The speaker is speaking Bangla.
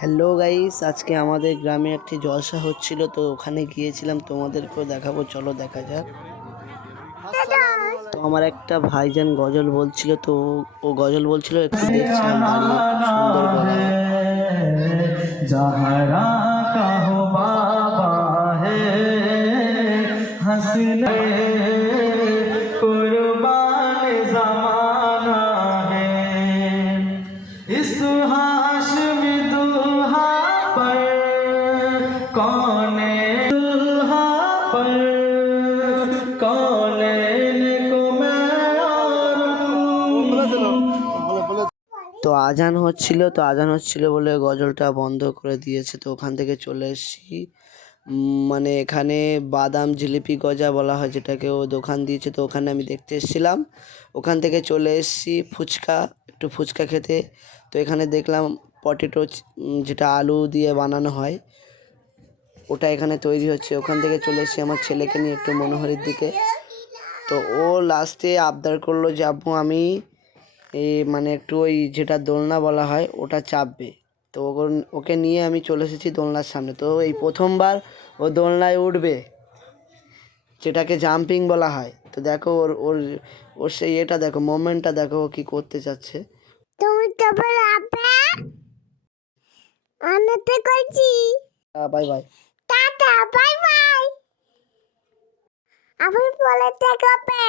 হ্যালো গাইস, আজকে আমাদের গ্রামে একটি জলসা হচ্ছিল, তো ওখানে গিয়েছিলাম, তোমাদেরকেও দেখাবো, চলো দেখা যাক। তো আমার একটা ভাইজান গজল বলছিল, তো ও গজল বলছিল, একটু দেখছিলাম দাঁড়িয়ে, খুব সুন্দর গলায়। जहरा कहो बाबा है हंसने कुर्बान जमाना है इस हाशमी दुल्हा पर कौने दुल्हा पर कौने को मैं তো আজান হচ্ছিল বলে গজলটা বন্ধ করে দিয়েছে, তো ওখান থেকে চলে এসেছি। মানে এখানে বাদাম জিলিপি গজা বলা হয় যেটাকে, ও দোকান দিয়েছে, তো ওখানে আমি দেখতে এসেছিলাম। ওখান থেকে চলে এসেছি একটু ফুচকা খেতে। তো এখানে দেখলাম পটেটো, যেটা আলু দিয়ে বানানো হয়, ওটা এখানে তৈরি হচ্ছে। ওখান থেকে চলে এসেছি আমার ছেলেকে নিয়ে একটু মনোহরির দিকে। তো ও লাস্টে আবদার করলো যে আব্বু আমি মানে একটু ওই যেটা দোলনা বলা হয় ওটা চাপবে। তো ওকে নিয়ে আমি চলে এসেছি দোলনার সামনে। তো এই প্রথমবার ও দোলনায় উঠবে, যেটাকে জাম্পিং বলা হয়। তো দেখো ওর ওর ওর সেই এটা দেখো, মোমেন্টটা দেখো, ও কি করতে চাচ্ছে। তুমি তো বলে আমি তো করছি। Bye bye. Tata bye bye. আমি বলে দেখবে।